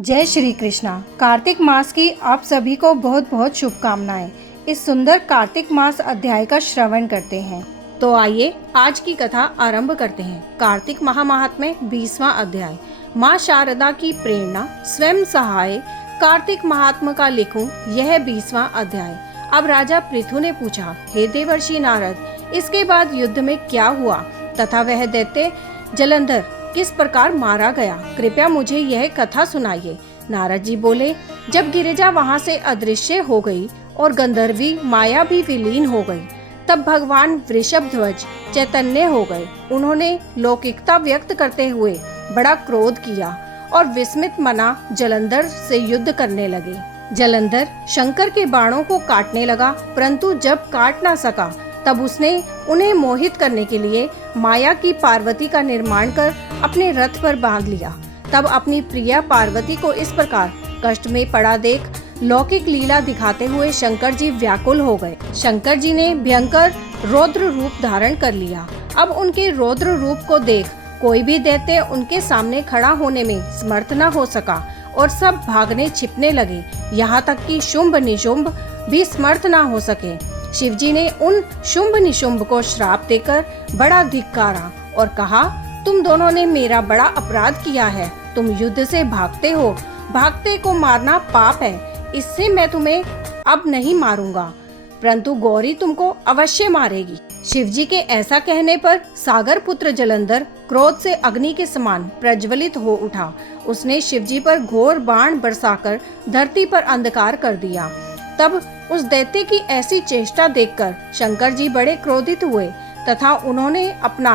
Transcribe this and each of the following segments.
जय श्री कृष्णा। कार्तिक मास की आप सभी को बहुत बहुत शुभकामनाएं। इस सुंदर कार्तिक मास अध्याय का श्रवण करते हैं। तो आइए आज की कथा आरंभ करते हैं। कार्तिक महामाहात्म्य 20वां अध्याय। माँ शारदा की प्रेरणा स्वयं सहाय। कार्तिक महात्म्य का लिखूं यह 20वां अध्याय। अब राजा पृथु ने पूछा, हे देवर्षि नारद, इसके बाद युद्ध में क्या हुआ तथा वह दैत्य जलंधर किस प्रकार मारा गया, कृपया मुझे यह कथा सुनाइए। नारद जी बोले, जब गिरिजा वहां से अदृश्य हो गई और गंधर्वी माया भी विलीन हो गई, तब भगवान वृषभध्वज चैतन्य हो गए। उन्होंने लौकिकता व्यक्त करते हुए बड़ा क्रोध किया और विस्मित मना जलंधर से युद्ध करने लगे। जलंधर शंकर के बाणों को काटने लगा, परंतु जब काट ना सका तब उसने उन्हें मोहित करने के लिए माया की पार्वती का निर्माण कर अपने रथ पर बांध लिया। तब अपनी प्रिया पार्वती को इस प्रकार कष्ट में पड़ा देख लौकिक लीला दिखाते हुए शंकर जी व्याकुल हो गए। शंकर जी ने भयंकर रौद्र रूप धारण कर लिया। अब उनके रौद्र रूप को देख कोई भी दैत्य उनके सामने खड़ा होने में समर्थ न हो सका और सब भागने छिपने लगे। यहाँ तक कि शुंभ निशुंभ भी समर्थ न हो सके। शिवजी ने उन शुंभ निशुंभ को श्राप देकर बड़ा धिक्कारा और कहा, तुम दोनों ने मेरा बड़ा अपराध किया है। तुम युद्ध से भागते हो, भागते को मारना पाप है। इससे मैं तुम्हें अब नहीं मारूंगा, परंतु गौरी तुमको अवश्य मारेगी। शिवजी के ऐसा कहने पर सागर पुत्र जलंधर क्रोध से अग्नि के समान प्रज्वलित हो उठा। उसने शिवजी पर घोर बाण बरसाकर धरती पर अंधकार कर दिया। तब उस दैत्य की ऐसी चेष्टा देखकर शंकर जी बड़े क्रोधित हुए तथा उन्होंने अपना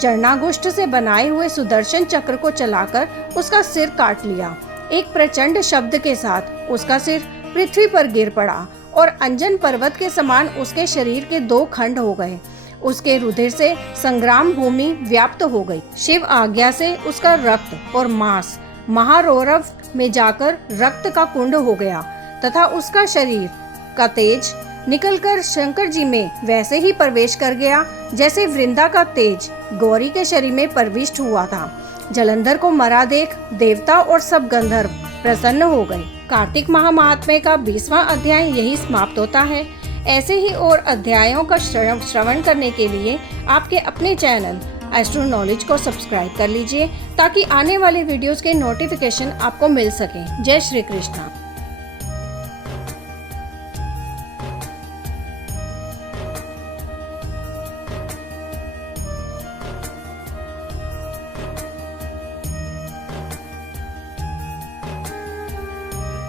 चरणागुष्ठ से बनाए हुए सुदर्शन चक्र को चलाकर उसका सिर काट लिया। एक प्रचंड शब्द के साथ उसका सिर पृथ्वी पर गिर पड़ा और अंजन पर्वत के समान उसके शरीर के 2 खंड हो गए। उसके रुधिर से संग्राम भूमि व्याप्त हो गई। शिव आज्ञा से उसका रक्त और मांस महारौरव में जाकर रक्त का कुंड हो गया तथा उसका शरीर का तेज निकलकर शंकर जी में वैसे ही प्रवेश कर गया जैसे वृंदा का तेज गौरी के शरीर में प्रविष्ट हुआ था। जलंधर को मरा देख देवता और सब गंधर्व प्रसन्न हो गए। कार्तिक महामाहात्म्य का 20वां अध्याय यही समाप्त होता है। ऐसे ही और अध्यायों का श्रवण करने के लिए आपके अपने चैनल एस्ट्रो नॉलेज को सब्सक्राइब कर लीजिए ताकि आने वाले वीडियोस के नोटिफिकेशन आपको मिल सके। जय श्री कृष्णा।